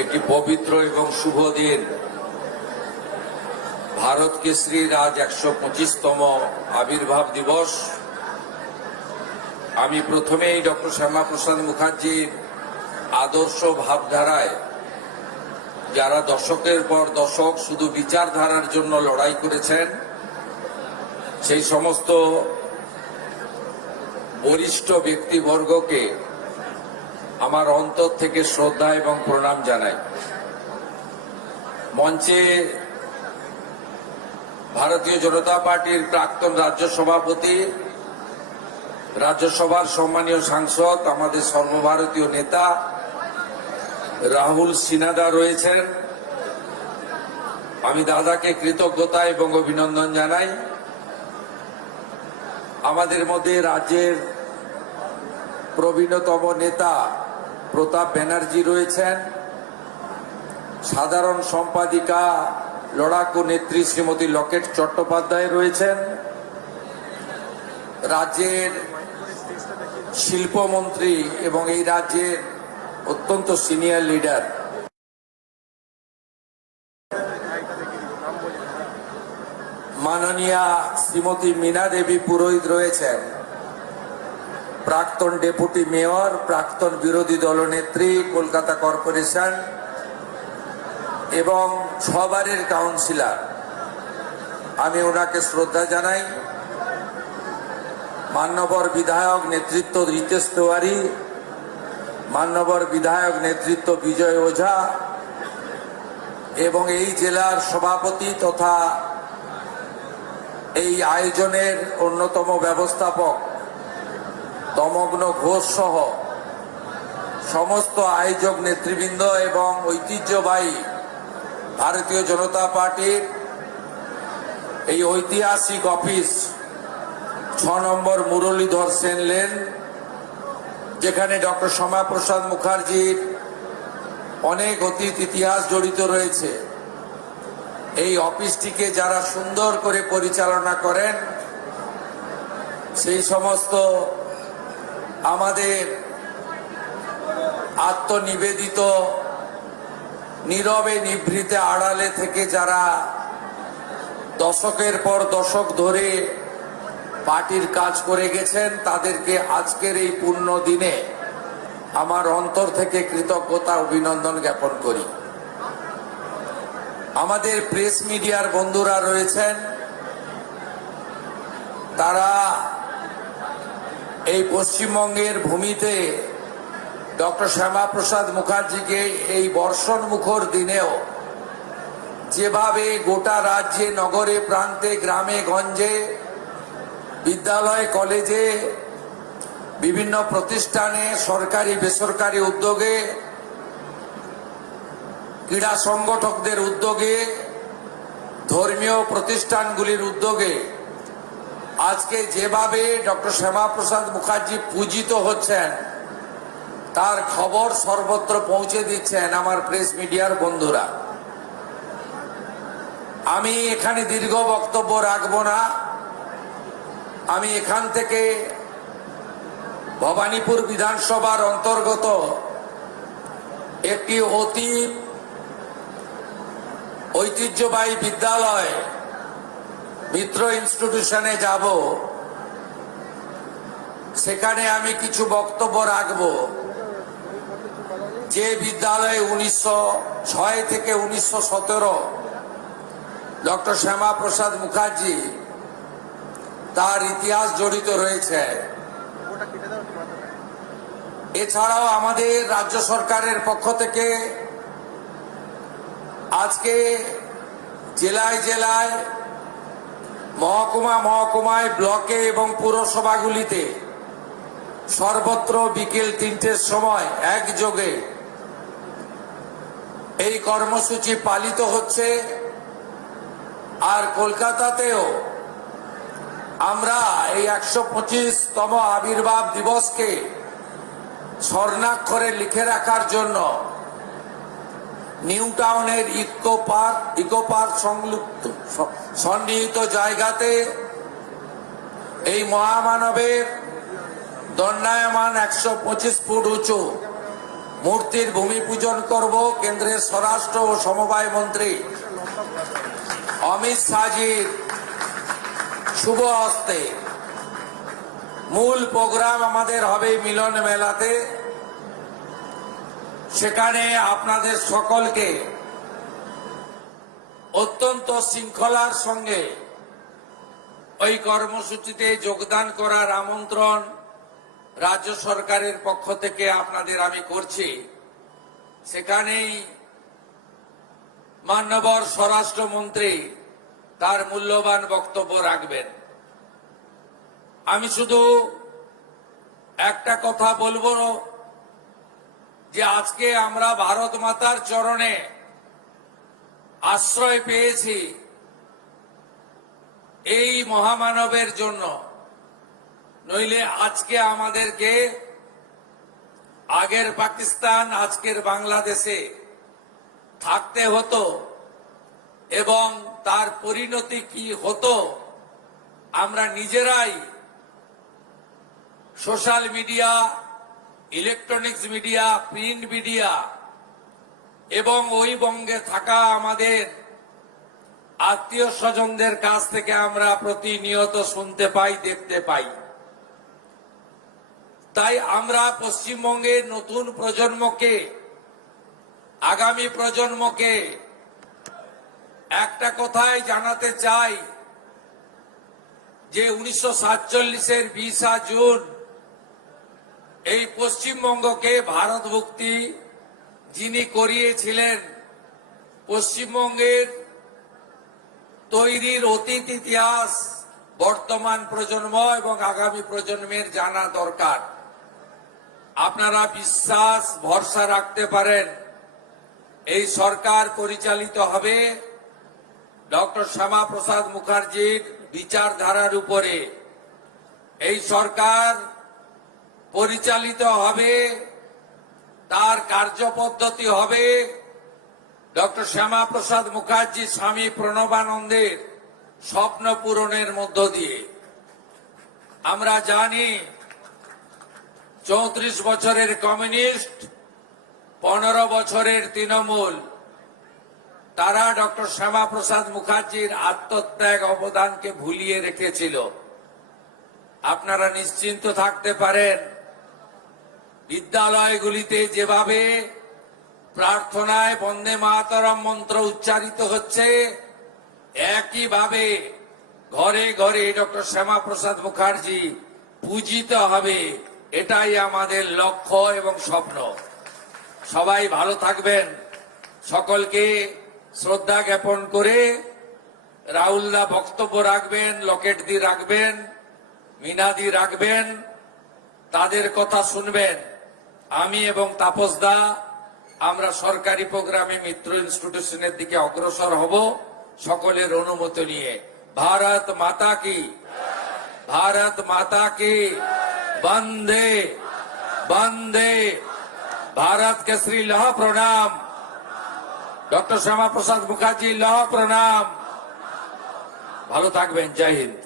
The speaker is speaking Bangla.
একটি পবিত্র এবং শুভ দিন। ভারত কেশরীর আজ 125তম আবির্ভাব দিবস। আমি প্রথমেই ডক্টর শ্যামাপ্রসাদ মুখার্জির আদর্শ ভাবধারায় যারা দশকের পর দশক শুধু বিচারধারার জন্য লড়াই করেছেন, সেই সমস্ত বরিষ্ঠ ব্যক্তিবর্গকে আমার অন্তর থেকে শ্রদ্ধা এবং প্রণাম জানাই। মঞ্চে ভারতীয় জনতা পার্টির প্রাক্তন রাজ্য সভাপতি, রাজ্যসভার সম্মানীয় সাংসদ, আমাদের সর্বভারতীয় নেতা রাহুল সিনহা রয়েছেন। আমি দাদাকে কৃতজ্ঞতা এবং অভিনন্দন জানাই। আমাদের মধ্যে রাজ্যের প্রবীণতম নেতা প্রতাপ ব্যানার্জি রয়েছেন, সাধারণ সম্পাদিকা লড়াকু নেত্রী শ্রীমতী লকেট চট্টোপাধ্যায় রয়েছেন, রাজ্যের শিল্পমন্ত্রী এবং এই রাজ্যের অত্যন্ত সিনিয়র লিডার মাননীয়া শ্রীমতী মীনা দেবী পুরোহিত রয়েছেন, প্রাক্তন ডেপুটি মেয়র, প্রাক্তন বিরোধী দলনেত্রী কলকাতা কর্পোরেশন এবং ছবারের কাউন্সিলর। আমি ওনাকে শ্রদ্ধা জানাই। মান্যবর বিধায়ক নেতৃত্ব রিতেশ তিওয়ারি, মান্যবর বিধায়ক নেতৃত্ব বিজয় ওঝা এবং এই জেলার সভাপতি তথা এই আয়োজনের অন্যতম ব্যবস্থাপক তমগ্ন ঘোষ সহ সমস্ত আয়োজক নেতৃবৃন্দ এবং ঐতিহ্যবাহী ভারতীয় জনতা পার্টির এই ঐতিহাসিক অফিস 6 নম্বর মুরলীধর সেন লেন, যেখানে ডক্টর শ্যামাপ্রসাদ মুখার্জির অনেক অতীত ইতিহাস জড়িত রয়েছে। এই অফিসটিকে যারা সুন্দর করে পরিচালনা করেন, সেই সমস্ত আমাদের আত্মনিবেদিত নীরবে নিভৃতে আড়ালে থেকে যারা দশকের পর দশক ধরে পার্টির কাজ করে গেছেন, তাদেরকে আজকের এই পূর্ণ দিনে আমার অন্তর থেকে কৃতজ্ঞতা অভিনন্দন জ্ঞাপন করি। আমাদের প্রেস মিডিয়ার বন্ধুরা রয়েছেন, তারা এই পশ্চিমবঙ্গের ভূমিতে ডক্টর শ্যামাপ্রসাদ মুখার্জিকে এই বর্ষণ মুখর দিনেও যেভাবে গোটা রাজ্যে, নগরে, প্রান্তে, গ্রামে গঞ্জে, বিদ্যালয়, কলেজে, বিভিন্ন প্রতিষ্ঠানে, সরকারি বেসরকারি উদ্যোগে, ক্রীড়া সংগঠকদের উদ্যোগে, ধর্মীয় প্রতিষ্ঠানগুলির উদ্যোগে আজকে যেভাবে ডক্টর শ্যামাপ্রসাদ মুখার্জি পূজিত হচ্ছেন, তার খবর সর্বত্র পৌঁছে দিচ্ছেন আমার প্রেস মিডিয়ার বন্ধুরা। আমি এখানে দীর্ঘ বক্তব্য রাখবো না। আমি এখান থেকে ভবানীপুর বিধানসভার অন্তর্গত একটি অতি ঐতিহ্যবাহী বিদ্যালয় মিত্র ইনস্টিটিউশনে যাব। সেখানে আমি কিছু বক্তব্য রাখব। যে বিদ্যালয়ে 1906 থেকে 1917 ডক্টর শ্যামাপ্রসাদ মুখার্জি তার ইতিহাস জড়িত রয়েছে। এছাড়াও আমাদের রাজ্য সরকারের পক্ষ থেকে আজকে জেলায় জেলায়, মহকুমায়, ব্লকে এবং পুরসভাগুলিতে সর্বত্র বিকেল 3টের সময় একযোগে এই কর্মসূচি পালিত হচ্ছে। আর কলকাতাতেও আমরা এই 125তম আবির্ভাব দিবসকে স্বর্ণাক্ষরে লিখে রাখার জন্য নিউ টাউনের ইকো পার্ক সন্নিহিত জায়গাতে এই মহামানবের দণ্ডায়মান 125 ফুট উঁচু মূর্তির ভূমি পূজন করব কেন্দ্রের স্বরাষ্ট্র ও সমবায় মন্ত্রী অমিত শাহজির শুভ হস্তে। মূল প্রোগ্রাম আমাদের হবে মিলন মেলাতে। সেখানে আপনাদের সকলকে অত্যন্ত শৃঙ্খলার সঙ্গে ওই কর্মসূচিতে যোগদান করার আমন্ত্রণ রাজ্য সরকারের পক্ষ থেকে আপনাদের আমি করছি। সেখানেই মাননীয় স্বরাষ্ট্রমন্ত্রী তার মূল্যবান বক্তব্য রাখবেন। আমি শুধু একটা কথা বলবো যে আজকে আমরা ভারত মাতার চরণে আশ্রয় পেয়েছি এই মহামানবের জন্য, নইলে আজকে আমাদেরকে আগের পাকিস্তান আজকের বাংলাদেশে থাকতে হতো এবং তার পরিণতি কি হতো আমরা নিজেরাই social media, electronics media, print media এবং ওই বঙ্গে থাকা আমাদের আত্মীয় স্বজনদের কাছ থেকে আমরা প্রতিনিয়ত শুনতে পাই, দেখতে পাই। তাই আমরা পশ্চিমবঙ্গের নতুন প্রজন্মকে, আগামী প্রজন্মকে একটা কথাই জানাতে চাই যে 1947-এর 20 জুন এই পশ্চিমবঙ্গকে ভারতভুক্তি যিনি করিয়েছিলেন, পশ্চিমবঙ্গের তৈরির অতীত ইতিহাস বর্তমান প্রজন্ম এবং আগামী প্রজন্মের জানা দরকার। আপনারা বিশ্বাস ভরসা রাখতে পারেন এই সরকার পরিচালিত হবে ডক্টর শ্যামাপ্রসাদ মুখার্জির বিচারধারার উপরে। এই সরকার পরিচালিত হবে, তার কার্যপদ্ধতি হবে ডক্টর শ্যামাপ্রসাদ মুখার্জি স্বামী প্রণবানন্দের স্বপ্ন পূরণের মধ্য দিয়ে। আমরা জানি 34 বছরের কমিউনিস্ট, 15 বছরের তৃণমূল, তারা ডক্টর শ্যামাপ্রসাদ মুখার্জির আত্মত্যাগ অবদানকে ভুলিয়ে রেখেছিল। আপনারা নিশ্চিন্ত থাকতে পারেন, বিদ্যালয়গুলিতে যেভাবে প্রার্থনায় বন্দে মাতরম মন্ত্র উচ্চারিত হচ্ছে, একইভাবে ঘরে ঘরে ডক্টর শ্যামাপ্রসাদ মুখার্জি পূজিত হবে। এটাই আমাদের লক্ষ্য এবং স্বপ্ন। সবাই ভালো থাকবেন। সকলকে শ্রদ্ধা জ্ঞাপন করে রাহুলদা বক্তব্য রাখবেন, লকেটদি রাখবেন, মিনাদি রাখবেন, তাদের কথা শুনবেন। আমি এবং তাপসদা আমরা সরকারি প্রোগ্রামে মিত্র ইনস্টিটিউশনের দিকে অগ্রসর হব সকলের অনুমতি নিয়ে। ভারত মাতা কি, ভারত মাতা কি, বন্দে বন্দে भारत केसरी लौह प्रणाम, डॉक्टर श्यामा प्रसाद मुखार्जी लौह प्रणाम। ভালো থাকবেন। জয় হিন্দ।